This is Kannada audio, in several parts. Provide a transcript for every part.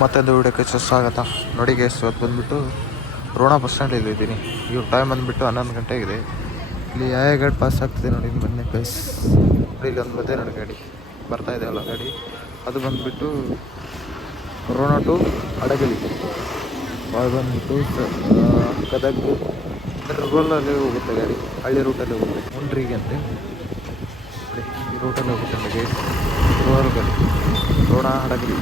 ಮತ್ತೊಂದು ವಿಡಿಯೋಕ್ಕೆ ಸುಸ್ವಾಗತ ನೋಡಿ ಗೇಸ್ ಇವತ್ತು ಬಂದುಬಿಟ್ಟು ರೋಣ ಬಸ್ ಸ್ಟ್ಯಾಂಡಲ್ಲಿ ಇದ್ದೀನಿ ಇವ್ರ ಟೈಮ್ ಬಂದುಬಿಟ್ಟು ಹನ್ನೊಂದು ಗಂಟೆ ಆಗಿದೆ ಇಲ್ಲಿ ಯಾವ ಗಾಡಿ ಪಾಸ್ ಆಗ್ತಿದೆ ನೋಡಿ ಇಲ್ಲಿ ಬನ್ನಿ ಪ್ಲೇಸ್ ಇಲ್ಲಿ ಒಂದು ಮತ್ತೆ ನೋಡಿ ಗಾಡಿ ಬರ್ತಾ ಇದೆ ಅಲ್ಲ ಗಾಡಿ. ಅದು ಬಂದುಬಿಟ್ಟು ರೋಣ ಟು ಅಡಗಲಿ. ಅದು ಬಂದುಬಿಟ್ಟು ಗದಗ ರೂರಲ್ಲೇ ಹೋಗುತ್ತೆ ಗಾಡಿ. ಹಳ್ಳಿ ರೂಟಲ್ಲಿ ಹೋಗುತ್ತೆ. ಮುಂಡ್ರಿಗೆ ಅಂತ ಈ ರೂಟಲ್ಲಿ ಹೋಗುತ್ತೆ ನಮಗೆ ರೋಣ ಹಡಗಲಿ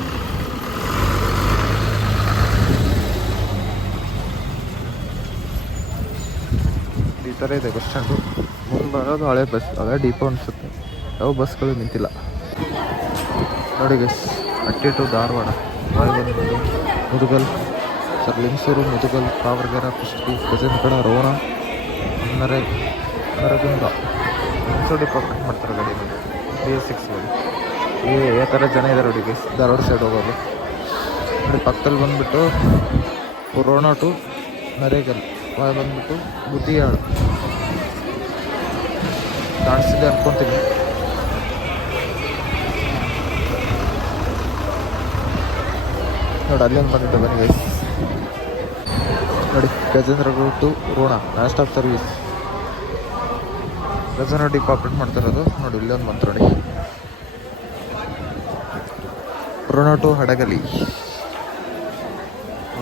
ಈ ಥರ ಇದೆ ಬಸ್ ಸ್ಟ್ಯಾಂಡು. ಮುಂದೆ ಬರೋದು ಹಳೆ ಬಸ್ ಹಳೆ ಡಿಪೋ ಅನಿಸುತ್ತೆ. ಯಾವ ಬಸ್ಗಳು ನಿಂತಿಲ್ಲ. ನೋಡಿ guys Atti to Dharwad. Mudgal, sir Lingsugur, Mudgal ಕಾವರ್ಗೆರ Kushtagi ಕಡ ರೋಣ ಅಂದರೆ ನರಗುಂದ ಲಿಂಗಸೂರು ಡಿಪೋ ಕಟ್ ಮಾಡ್ತಾರೆ ಗಾಡಿ ಬಿ ಎಸ್ ಸಿಕ್ಸ್ ಗಾಡಿ. ಈ ಯಾವ ಥರ ಜನ ಇದ್ದಾರೆ ನೋಡಿ ಗೈಸ್ ಧಾರವಾಡ ಸೈಡ್ ಹೋಗೋದು ನೋಡಿ ಪಕ್ಕದಲ್ಲಿ ಬಂದುಬಿಟ್ಟು ರೋಣ ಟು ನರೇಗಲ್. ಬಂದ್ಬಿಟ್ಟು ಬುದ್ಧಿಯಾಳು ಕಾಣಿಸ್ತಿದೆ ಅನ್ಕೊಂತೀನಿ. ನೋಡಿ, ಅಲ್ಲೇನು ಬಂದಿದ್ದೆ ಬನ್ನಿ ಗೈಸ್ ನೋಡಿ Gajendragad to Ron last of service Gajendra department ಮಾಡ್ತಿರೋದು. ನೋಡಿ ಇಲ್ಲೊಂದು ಬಂತು ನೋಡಿ. ರೋಣ ಟು ಹಡಗಲಿ.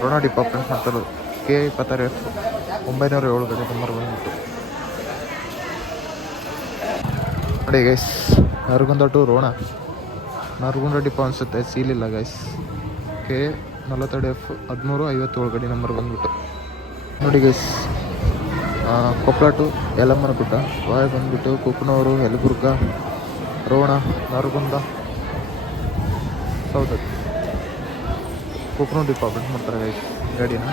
ರೋಣ ಡಿಪಾರ್ಟ್ಮೆಂಟ್ ಮಾಡ್ತಿರೋದು. ಕೆ ಇಪ್ಪತ್ತಾರು ಎಫ್ ಒಂಬೈನೂರ ಏಳು ಗಡಿ ನಂಬರ್ ಬಂದ್ಬಿಟ್ಟು. ನೋಡಿ guys Naragund to Ron. Naragund depot ಅನಿಸುತ್ತೆ ಸೀಲಿಲ್ಲ ಗೈಸ್ ಕೆ ನಲವತ್ತೆರಡು ಎಫ್ ಹದಿಮೂರು ಐವತ್ತೇಳು ಗಡಿ ನಂಬರ್ ಬಂದ್ಬಿಟ್ಟು. ನೋಡಿ ಗೈಸ್ ಕೊಪ್ಪಳ ಟು ಯಲಮ್ಮನ ಗುಡ್ಡ. ವಾಯ್ ಬಂದ್ಬಿಟ್ಟು ಕುಕ್ನೂರು ಯಲಬುರ್ಗ ರೋಣ, ನರಗುಂದ ಸೌದತ್ತಿ ಕುಕ್ನೂರು ಡಿಪಾರ್ಟ್ಮೆಂಟ್ ಮಾಡ್ತಾರೆ ಗೈಸ್ ಗಾಡಿನ.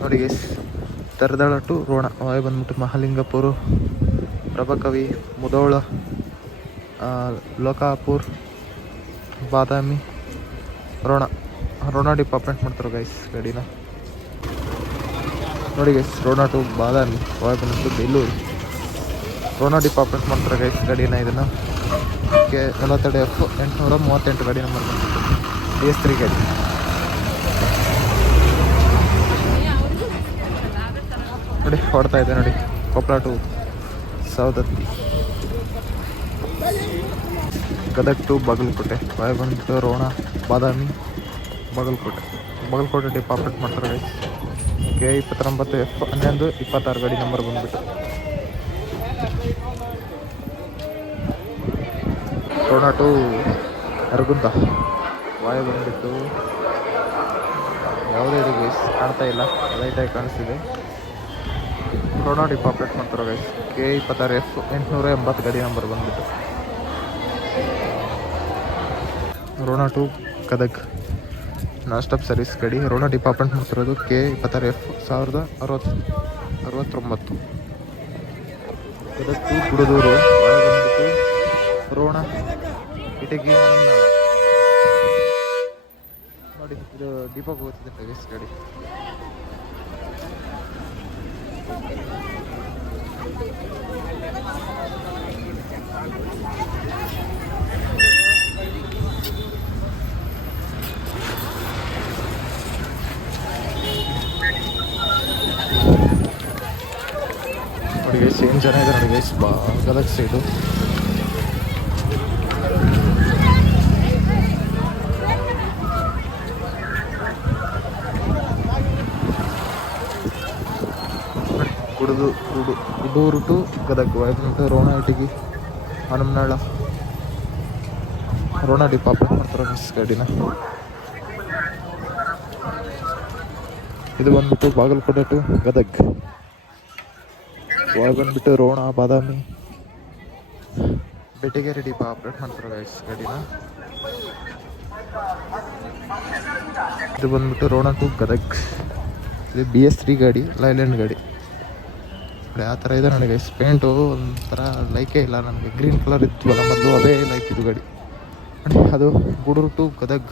ನೋಡಿ ಎಸ್ ತರದಾಳ ಟು ರೋಣ. ಅವಾಗ ಬಂದ್ಬಿಟ್ಟು ಮಹಾಲಿಂಗಪುರ, ಪ್ರಭಕವಿ ಮುದೋಳ ಲೋಕಾಪುರ್, ಬಾದಾಮಿ, ರೋಣ. ರೋಣ ಡಿಪಾರ್ಟ್ಮೆಂಟ್ ಮಾಡ್ತಾರೆ ಗೈಸ್ ಗಾಡಿನ? ನೋಡಿ ಗೈಸ್ ರೋಣ ಟು ಬಾದಾಮಿ ಅವಾಗ ಬಂದ್ಬಿಟ್ಟು ಬೇಲೂರು ರೋಣ ಡಿಪಾರ್ಟ್ಮೆಂಟ್ ಮಾಡ್ತಾರೆ ಗೈಸ್ ಗಾಡಿನ ಇದನ್ನು? ಕೆ, ನಲವತ್ತೆರಡು ಎಫ್ ಎಂಟುನೂರ ಮೂವತ್ತೆಂಟು ಗಾಡಿ ನಂಬರ್ ಬಂದ್ಬಿಟ್ಟು ಎಸ್ ತ್ರೀ ಗಾಡಿ. ನೋಡಿ, ಹೊಡ್ತಾ ಇದೆ ನೋಡಿ. Koppal to Saundatti Gadag to Bagalkot. ಬಾಯಬಂದು Ron, Badami, Bagalkot. Bagalkot department ಮಾಡ್ತಾರೆ ಗೈಸ್ ಕೆ ಇಪ್ಪತ್ತೊಂಬತ್ತು ಎಫ್ ಹನ್ನೊಂದು, ಇಪ್ಪತ್ತಾರು ಗಾಡಿ ನಂಬರ್ ಬಂದುಬಿಟ್ಟು. ರೋಣ ಟು ಅರಗುಂದ. ವಾಯು ಬಂದ್ಬಿಟ್ಟು. ಯಾವುದೇ ಇದು ಗೈಸ್ ಕಾಣ್ತಾ ಇಲ್ಲ. ಲೈಟಾಗಿ ಕಾಣಿಸ್ತಿದೆ. ರೋಣ ಡಿಪಾರ್ಟ್ಮೆಂಟ್ ಮಾಡ್ತಾರೆ ಗೈಸ್ ಕೆ ಇಪ್ಪತ್ತಾರು ಎಫ್ ಎಂಟುನೂರ ಎಂಬತ್ತು ಗಾಡಿ ನಂಬರ್ ಬಂದ್ಬಿಟ್ಟು. Ron to Gadag. Non stop service ಗಾಡಿ. ರೋಣ ಡಿಪಾರ್ಟ್ಮೆಂಟ್ ಮಾಡ್ತಿರೋದು ಕೆ ಇಪ್ಪತ್ತಾರು ಎಫ್ ಸಾವಿರದ ಅರವತ್ತು ಅರವತ್ತೊಂಬತ್ತು. ಗದಗ್ ಟು ಬಂದ್ಬಿಟ್ಟು ರೋಣ ಇಟಗಿ ನೋಡಿ, ಇದು ಡಿಪೋಗೆ ಹೋಗ್ತಿದೆ ಗೈಸ್ ಗಾಡಿ. ನೋಡಿ ಗೈಸ್ ಏನು ಜನ ಇದೆ ನೋಡಿ ಗೈಸ್ ಬಾ ಗದಗ್ ಸೈಡು ಕುಡೂರು ಟು ಗದಗ್. ಬಂದ್ಬಿಟ್ಟು ರೋಣ ಇಟಗಿ ಹನುಮನಾಳ ರೋಣ ಡಿಪಾರ್ಟ್ಮೆಂಟ್ ಮಾಡ್ತಾರೆ ಮಿಸ್ ಗಾಡಿನ. ಇದು ಬಂದ್ಬಿಟ್ಟು ಬಾಗಲಕೋಟೆ ಟು ಗದಗ್. ಒಳಗೆ ಬಂದ್ಬಿಟ್ಟು ರೋಣ, ಬಾದಾಮಿ. ಬೆಟಗೇರಿ ಡಿಪ ಆಪ್ರೇಟ್ ಮಾಡ್ತಾರೆ ಗೈಸ್ ಗಾಡಿನ. ಇದು ಬಂದ್ಬಿಟ್ಟು ರೋಣ ಟು ಗದಗ್. ಇದು ಬಿ ಎಸ್ ತ್ರೀ ಗಾಡಿ ಲೈಲ್ಯಾಂಡ್ ಗಾಡಿ. ನೋಡಿ ಆ ಥರ ಇದೆ ನನಗೆ. ಪೇಂಟು ಒಂಥರ ಲೈಕೇ ಇಲ್ಲ ನನಗೆ. ಗ್ರೀನ್ ಕಲರ್ ಇತ್ತು ಮೊದಲು ಅದೇ ಲೈಕ್ ಇದು ಗಾಡಿ. ಅದು ಗೂಡೂರು ಟು ಗದಗ್.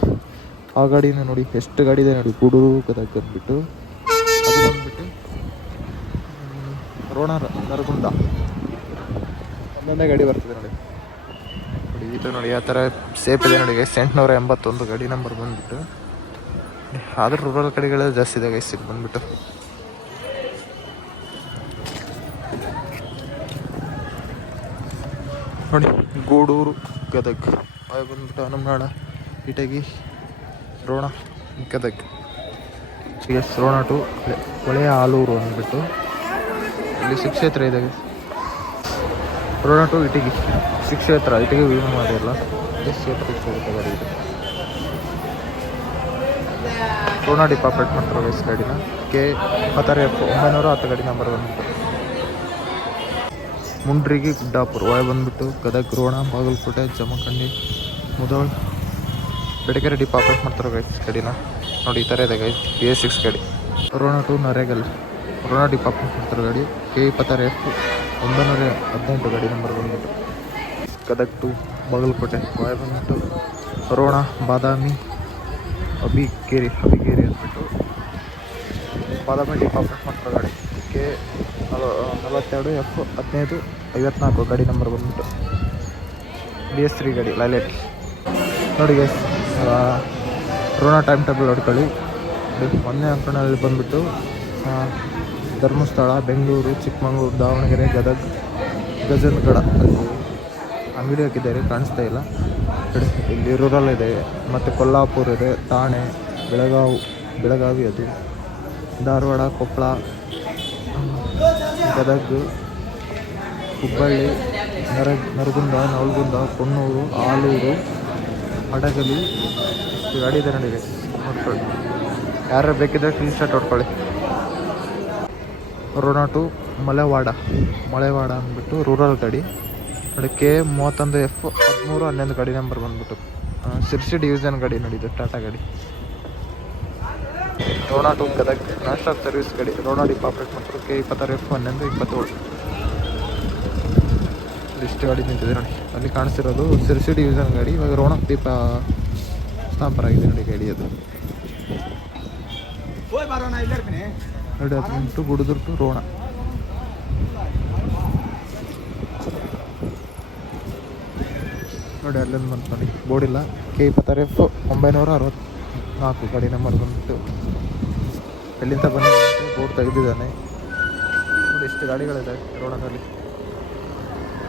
ಆ ಗಾಡಿನ ನೋಡಿ, ಎಷ್ಟು ಗಾಡಿ ಇದೆ ನೋಡಿ, ಗೂಡೂರು ಗದಗ್ ಅಂದ್ಬಿಟ್ಟು. ಅದು ಬಂದ್ಬಿಟ್ಟು ರೋಣ ನರಗುಂದ. ಒಂದೊಂದೇ ಗಾಡಿ ಬರ್ತದೆ ನೋಡಿ. ನೋಡಿ, ಇದು ನೋಡಿ, ಆ ಥರ ಸೇಫ್ ಇದೆ ನೋಡಿ ಎಂಟುನೂರ ಎಂಬತ್ತೊಂದು ಗಾಡಿ ನಂಬರ್ ಬಂದುಬಿಟ್ಟು. ಆದರೂ ರೂರಲ್ ಕಡೆಗಳೇ ಜಾಸ್ತಿ ಇದೆ ಗೈಸ್ ಇದು ಬಂದ್ಬಿಟ್ಟು. ನೋಡಿ ಗೂಡೂರು, ಗದಗ್. ಆಗ ಬಂದ್ಬಿಟ್ಟು ಹನುಮನಾಳ, ಇಟಗಿ, ರೋಣ, ಗದಗ್. ಎಸ್ ರೋಣ ಟು ಹೊಳೆಯ ಆಲೂರು ಅಂದ್ಬಿಟ್ಟು ಇಲ್ಲಿ ಶಿಕ್ಷೇತ್ರ guys. ರೋಣ ಟು ಇಟಗಿ. ಶಿಕ್ಷೇತ್ರ, ಇಟಗಿ ವಿಮಾ ಮಾಡಿರಲ್ಲ ಕ್ಷೇತ್ರ ಹೋಗುತ್ತೆ ಗಾಡಿ ಇದು. ರೋಣ ಡಿಪಾರ್ಟ್ಮೆಂಟ್ ಗೈಸ್ ಗಾಡಿನ ಕೆ ಹತ್ತಾರು ಎಫ್ ಒಂಬೈನೂರ ಹತ್ತು ಗಾಡಿ ನಂಬರ್ ಬಂದ್ಬಿಟ್ಟು ಮುಂಡ್ರಿಗಿ ಗುಡ್ಡಾಪುರ. ಒಳ ಬಂದ್ಬಿಟ್ಟು ಗದಗ, ರೋಣ, ಬಾಗಲಕೋಟೆ, ಜಮಖಂಡಿ, ಮುದೋಳ್. ಬೆಳಗೆರೆ ಡಿಪಾರ್ಟ್ಮೆಂಟ್ ಮಾಡ್ತಾರೆ ಗೈಸ್ ಗಡಿನ ನೋಡಿ, ಈ ಥರ ಇದೆ ಗೈಸ್ ಬಿ ಎಸ್ ಸಿಕ್ಸ್ ಗಾಡಿ. ರೋಣ ಟು ನರೇಗಲ್. ರೋಣ ಡಿಪಾರ್ಟ್ಮೆಂಟ್ ಮಾಡ್ತಾರೆ ಗಾಡಿ? ಕೆ ಇಪ್ಪತ್ತಾರು ಎಷ್ಟು ಒಂಬೈನೂರ ಹದಿನೆಂಟು ಗಾಡಿ ನಂಬರ್ ಬಂದ್ಬಿಟ್ಟು. ಗದಗ್ ಟು ಬಾಗಲಕೋಟೆ. ಒಳ ಬಂದ್ಬಿಟ್ಟು ರೋಣ, ಬಾದಾಮಿ, ಅಬಿಗೇರಿ ಅಬಿಗೇರಿ. ಬಾದಾಮಿ ಡಿಪಾರ್ಟ್ಮೆಂಟ್ ಗಾಡಿ. ಕೆ ನಲ- ನಲವತ್ತೆರಡು ಎಫ್ ಹದಿನೈದು ಐವತ್ನಾಲ್ಕು ಗಾಡಿ ನಂಬರ್ ಬಂದ್ಬಿಟ್ಟು. ಬಿ ಎಸ್ ತ್ರೀ ಗಾಡಿ ಲೈಲೆಟ್ ನೋಡಿ ಎಸ್ ಕೊರೋನಾ ಟೈಮ್ ಟೇಬಲ್ ನೋಡ್ಕೊಳ್ಳಿ. ನೋಡಿ, ಮೊನ್ನೆ ಅಂಕಣದಲ್ಲಿ ಬಂದ್ಬಿಟ್ಟು ಧರ್ಮಸ್ಥಳ ಬೆಂಗಳೂರು ಚಿಕ್ಕಮಗಳೂರು ದಾವಣಗೆರೆ ಗದಗ್ ಗಜನ್ಗಡ ಅಲ್ಲಿ ಅಂಗಡಿ ಹಾಕಿದ್ದಾರೆ ಕಾಣಿಸ್ತಾ ಇಲ್ಲ. ಇಲ್ಲಿ ರೂರಲ್ ಇದೆ ಮತ್ತು ಕೊಲ್ಲಾಪುರ ಇದೆ ಥಾಣೆ ಬೆಳಗಾವಿ ಬೆಳಗಾವಿ ಅದು. ಧಾರವಾಡ, ಕೊಪ್ಪಳ, ಗದಗ, ಹುಬ್ಬಳ್ಳಿ ನರ ನರಗುಂದ, ನವಲಗುಂದ, ಕೊಣ್ಣೂರು, ಆಲೂರು ಹಡಗಲಿ ಗಾಡಿ ಇದೆ ನನಗೆ. ನೋಡ್ಕೊಳ್ಳಿ. ಯಾರು ಬೇಕಿದ್ರೆ ಕ್ಲೀನ್ ಶಾಟ್ ಹೊಡ್ಕೊಳ್ಳಿ. ರೋನಾ ಟು ಮಲೆವಾಡ. ಮಳೆವಾಡ ಅಂದ್ಬಿಟ್ಟು ರೂರಲ್ ಗಾಡಿ. ನೋಡಿ ಕೆ ಮೂವತ್ತೊಂದು ಎಫ್ ಹದಿಮೂರು ಹನ್ನೊಂದು ಗಾಡಿ ನಂಬರ್ ಬಂದ್ಬಿಟ್ಟು ಸಿರ್ಸಿ ಡಿವಿಷನ್ ಗಾಡಿ ನೋಡಿದ್ದು ಟಾಟಾ ಗಾಡಿ. Ron to Gadag national stop service ಗಾಡಿ ರೋಣ ಪಾಪ್ರೇಟ್ ಮಾಡ್ತಾರೆ ಕೆ ಇಪ್ಪತ್ತಾರು ಎಫ್ ಹನ್ನೊಂದು ಇಪ್ಪತ್ತೇಳು. ಇಷ್ಟು ಗಾಡಿ ನಿಂತಿದೆ ನೋಡಿ. ಅಲ್ಲಿ ಕಾಣಿಸ್ತಿರೋದು ಸಿರ್ಸಿ ಡಿವಿಷನ್ ಗಾಡಿ ಇವಾಗ ರೋಣ ದೀಪ ಸ್ಟಾಂಪರ್ ಆಗಿದೆ ನೋಡಿ ಗಾಡಿ ಅದು. ನೋಡಿ ಹದಿನೆಂಟು ಗುಡುದುರ್ ಟು ರೋಣ. ನೋಡಿ ಅಲ್ಲೊಂದು ಬಂತು ನೋಡಿ. ಬೋರ್ಡ್ ಇಲ್ಲ. ಕೆ ಇಪ್ಪತ್ತಾರು ಎಫ್ ಒಂಬೈನೂರ ಅರವತ್ತು ನಾಲ್ಕು ಗಾಡಿ ನಂಬರ್ ಬಂದ್ಬಿಟ್ಟು ಎಲ್ಲಿಂದ ಬಂದ ರೋಡ್ ತೆಗೆದಿದ್ದಾನೆ. ನೋಡಿ ಎಷ್ಟು ಗಾಡಿಗಳಿದೆ ರೋಡಲ್ಲಿ.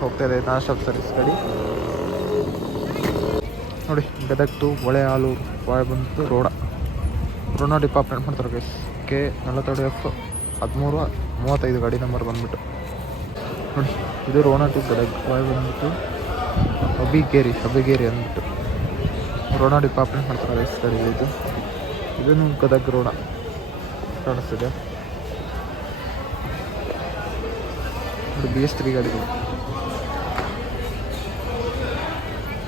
ಹೋಗ್ತಾ ಇದೆ ನಾನ್ ಸ್ಟಾಪ್ ಸರ್ವಿಸ್ ಗಾಡಿ. ನೋಡಿ ಗದಗ್ ಟು ಹೊಳೆ ಹಾಲು ಬಂತು ರೋಡ. ರೋಣ ಡಿಪಾರ್ಟ್ಮೆಂಟ್ ಮಾಡ್ತಾರೆ ಗೈಸ್ ಕೆ ನಲವತ್ತೆರಡು ಎಫ್ ಹದಿಮೂರು ಮೂವತ್ತೈದು ಗಾಡಿ ನಂಬರ್ ಬಂದ್ಬಿಟ್ಟು. ನೋಡಿ, ಇದು ರೋಣ ಟು ಗದಗ್ ವಾಯ್ ಬಂದ್ಬಿಟ್ಟು ಅಬಿಗೇರಿ ಅಬಿಗೇರಿ ಅಂದ್ಬಿಟ್ಟು. ರೋಣ ಡಿಪಾರ್ಟ್ಮೆಂಟ್ ಮಾಡ್ತಾರೆ ಗೈಸ್ ಗಾಡಿ ಇದು ಇದನ್ನು ಗದಗ್ ರೋಣ. ಕಾಣಿಸ್ತಿದೆ. ಬಿ ಎಸ್ ತ್ರೀ ಗಾಡಿ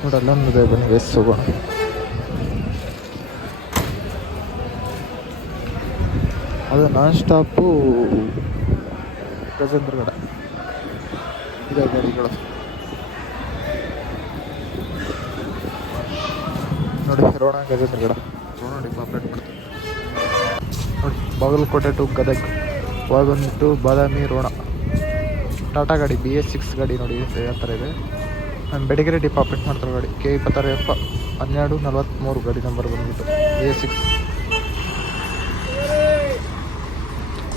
ನೋಡಿ ಅಲ್ಲೊಂದಿದೆ ಬನ್ನಿ ಎಸ್, ಹೋಗೋಣ. ಅದು ನಾನ್ ಸ್ಟಾಪು ಗಜೇಂದ್ರಗಡ ಇದೆ ಗಾಡಿಗಳು. ನೋಡಿ, ರೋಣ ಗಜೇಂದ್ರಗಡ ರೋಣ ಡಿಪಾರ್ಟ್ಮೆಂಟ್ ಬಾಗಲಕೋಟೆ ಟು ಗದಗ್. ಒಳಗೆ ಬಂದ್ಬಿಟ್ಟು ಬಾದಾಮಿ, ರೋಣ. ಟಾಟಾ ಗಾಡಿ ಬಿ ಎಸ್ ಸಿಕ್ಸ್ ಗಾಡಿ ನೋಡಿ ಯಾವ ಥರ ಇದೆ. ನಾನು ಬೆಡಗೆರೆ ಡಿಪಾರ್ಟ್ಮೆಂಟ್ ಮಾಡ್ತಾರೆ ಗಾಡಿ ಕೆ ಇಪ್ಪತ್ತಾರು ಎಫ್ ಹನ್ನೆರಡು ನಲ್ವತ್ತ್ಮೂರು ಗಾಡಿ ನಂಬರ್ ಬಂದ್ಬಿಟ್ಟು ಬಿ ಎಸ್ ಸಿಕ್ಸ್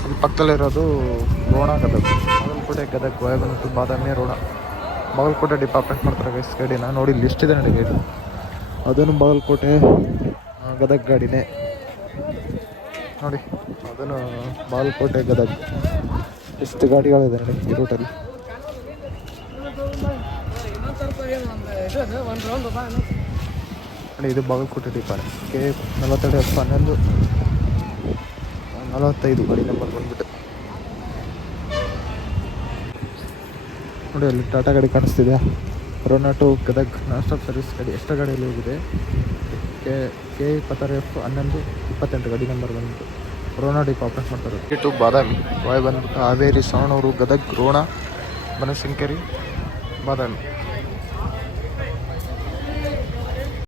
ಅಲ್ಲಿ ಪಕ್ಕದಲ್ಲಿರೋದು ರೋಣ ಗದಗ್. ಬಾಗಲಕೋಟೆ, ಗದಗ್ ಒಳಗೆ ಬಂದ್ಬಿಟ್ಟು ಬಾದಾಮಿ, ರೋಣ. ಬಾಗಲಕೋಟೆ ಡಿಪಾರ್ಟ್ಮೆಂಟ್ ಮಾಡ್ತಾರೆ ಗೈಸ್ ಗಾಡಿನ ನೋಡಿ ಲಿಸ್ಟ್ ಇದೆ ನನಗೆ. ಅದನ್ನು ಬಾಗಲಕೋಟೆ, ಗದಗ್ ಗಾಡಿನೇ. ನೋಡಿ, ಅದನ್ನು ಬಾಲ್ಕೋಟೆ ಗದಗ. ಎಷ್ಟು ಗಾಡಿಗಳಿದೆ ನೋಡಿ ಈ ರೂಟಲ್ಲಿ ನೋಡಿ, ಇದು ಬಾಗಲಕೋಟೆ ಡಿಪಾರ್ಟ್ ಕೆ ನಲವತ್ತೆರಡು ಎಫ್ ಹನ್ನೊಂದು, ನಲವತ್ತೈದು ಗಾಡಿ ನಂಬರ್ ಬಂದ್ಬಿಟ್ಟು. ನೋಡಿ, ಅಲ್ಲಿ ಟಾಟಾ ಗಾಡಿ ಕಾಣಿಸ್ತಿದೆ. Ron to Gadag. Non stop service ಗಾಡಿ. ಎಷ್ಟು ಗಾಡಿಯಲ್ಲಿ ಹೋಗಿದೆ. ಕೆ ಕೆ ಇಪ್ಪತ್ತಾರು ಎಫ್ ಹನ್ನೊಂದು ಇಪ್ಪತ್ತೆಂಟು ಗಡಿ ನಂಬರ್ ಬಂದ್ಬಿಟ್ಟು. ರೋನಾ ಡಿಪಾರ್ಟ್ಮೆಂಟ್ ಮಾಡ್ತಾರೆ. ಕೆ ಟು ಬಾದಾಮಿ ವಾಯ್ ಬಂದ್ಬಿಟ್ಟು ಹಾವೇರಿ, ಸವಣೂರು, ಗದಗ್, ರೋಣ, ಬನಶಂಕರಿ, ಬಾದಾಮಿ.